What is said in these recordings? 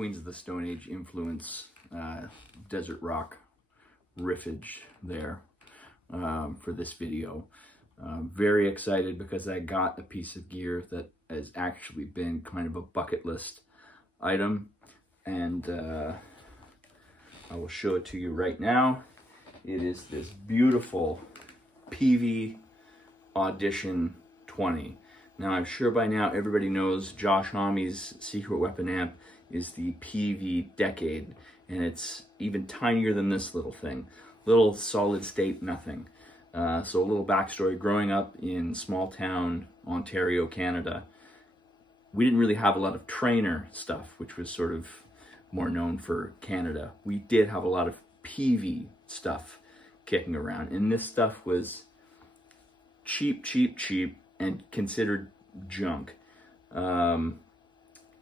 Queens of the Stone Age influence, desert rock riffage there for this video. Very excited because I got a piece of gear that has actually been kind of a bucket list item, and I will show it to you right now. It is this beautiful Peavey Audition 20. Now, I'm sure by now everybody knows Josh Homme's secret weapon amp is the Peavey Decade, and it's even tinier than this little thing. Little solid state nothing. So a little backstory: growing up in small town Ontario, Canada, we didn't really have a lot of trainer stuff, which was sort of more known for Canada. We did have a lot of Peavey stuff kicking around, and this stuff was cheap, and considered junk.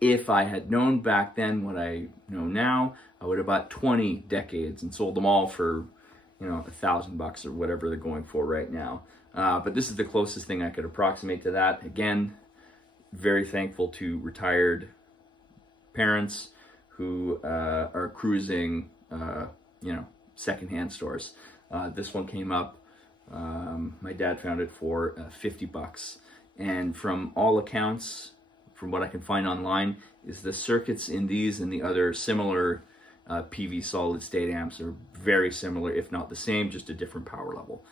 If I had known back then what I know now, I would have bought 20 Decades and sold them all for, you know, $1,000 or whatever they're going for right now. But this is the closest thing I could approximate to that. Again, very thankful to retired parents who are cruising, you know, secondhand stores. This one came up. My dad found it for $50, and from all accounts, from what I can find online, is the circuits in these and the other similar Peavey solid state amps are very similar, if not the same, just a different power level.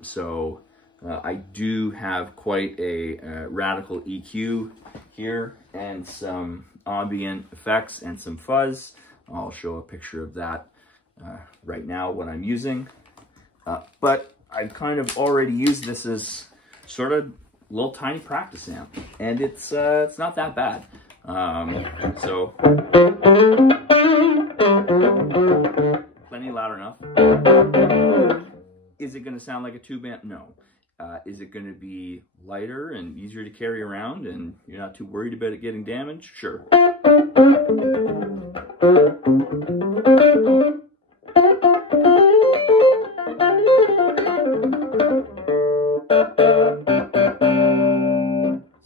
So I do have quite a radical EQ here, and some ambient effects and some fuzz. I'll show a picture of that right now, what I'm using. But I've kind of already used this as sort of little tiny practice amp, and it's not that bad. So plenty loud enough. Is it going to sound like a tube amp? No. Is it going to be lighter and easier to carry around, and you're not too worried about it getting damaged? Sure.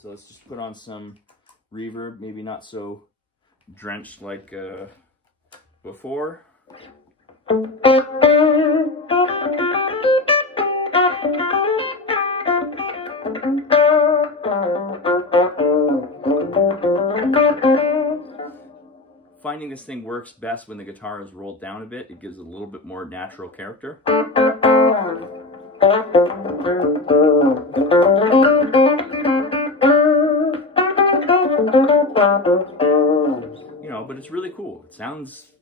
So let's just put on some reverb, maybe not so drenched like before. Finding this thing works best when the guitar is rolled down a bit. It gives it a little bit more natural character. You know, but it's really cool. It sounds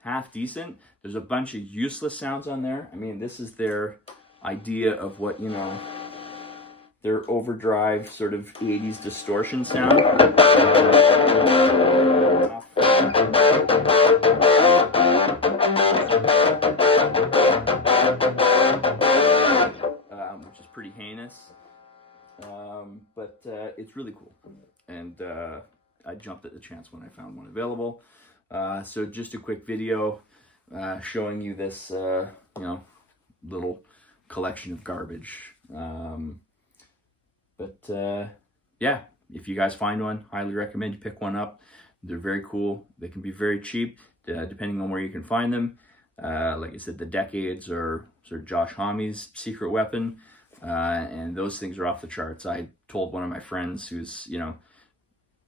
half decent. There's a bunch of useless sounds on there. I mean, this is their idea of what, you know, their overdrive sort of 80s distortion sound. Which is pretty heinous, but it's really cool, and I jumped at the chance when I found one available. So just a quick video showing you this, you know, little collection of garbage. Yeah, if you guys find one, highly recommend you pick one up. They're very cool. They can be very cheap, depending on where you can find them. Like I said, the Decades are sort of Josh Homme's secret weapon, and those things are off the charts. I told one of my friends who's, you know,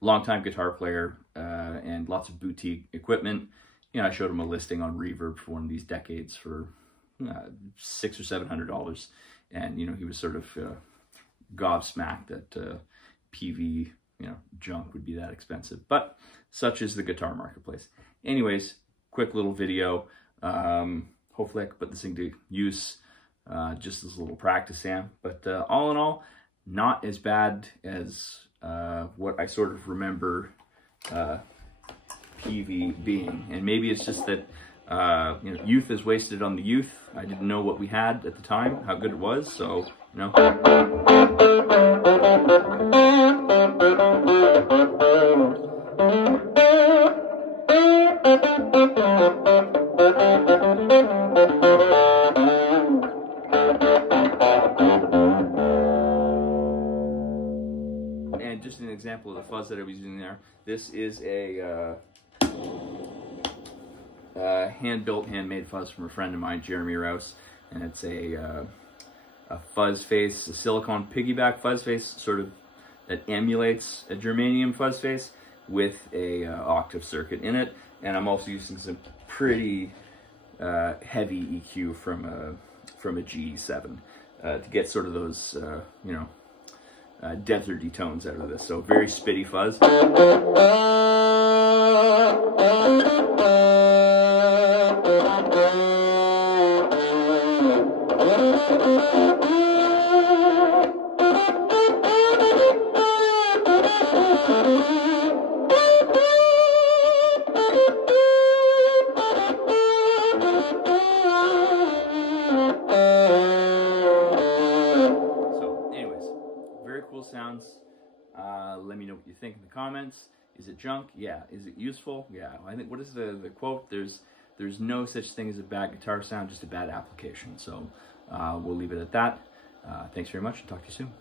longtime guitar player and lots of boutique equipment. You know, I showed him a listing on Reverb for one of these Decades for $600 or $700, and you know, he was sort of gobsmacked that Peavey, you know, junk would be that expensive. But such is the guitar marketplace. Anyways, quick little video. Hopefully I can put this thing to use just as a little practice amp. But all in all, not as bad as what I sort of remember Peavey being. And maybe it's just that you know, youth is wasted on the youth. I didn't know what we had at the time, how good it was, so, you know. And just an example example of the fuzz that I was using there. This is a hand-built, handmade fuzz from a friend of mine, Jeremy Rouse, and it's a fuzz face, a silicone piggyback fuzz face, sort of that emulates a germanium fuzz face with a octave circuit in it. And I'm also using some pretty heavy EQ from a G7 to get sort of those, you know, desert detones out of this. So very spitty fuzz. Sounds. Let me know what you think in the comments. Is it junk? Yeah. Is it useful? Yeah. I think, what is the quote? There's no such thing as a bad guitar sound, just a bad application. So we'll leave it at that. Thanks very much, and talk to you soon.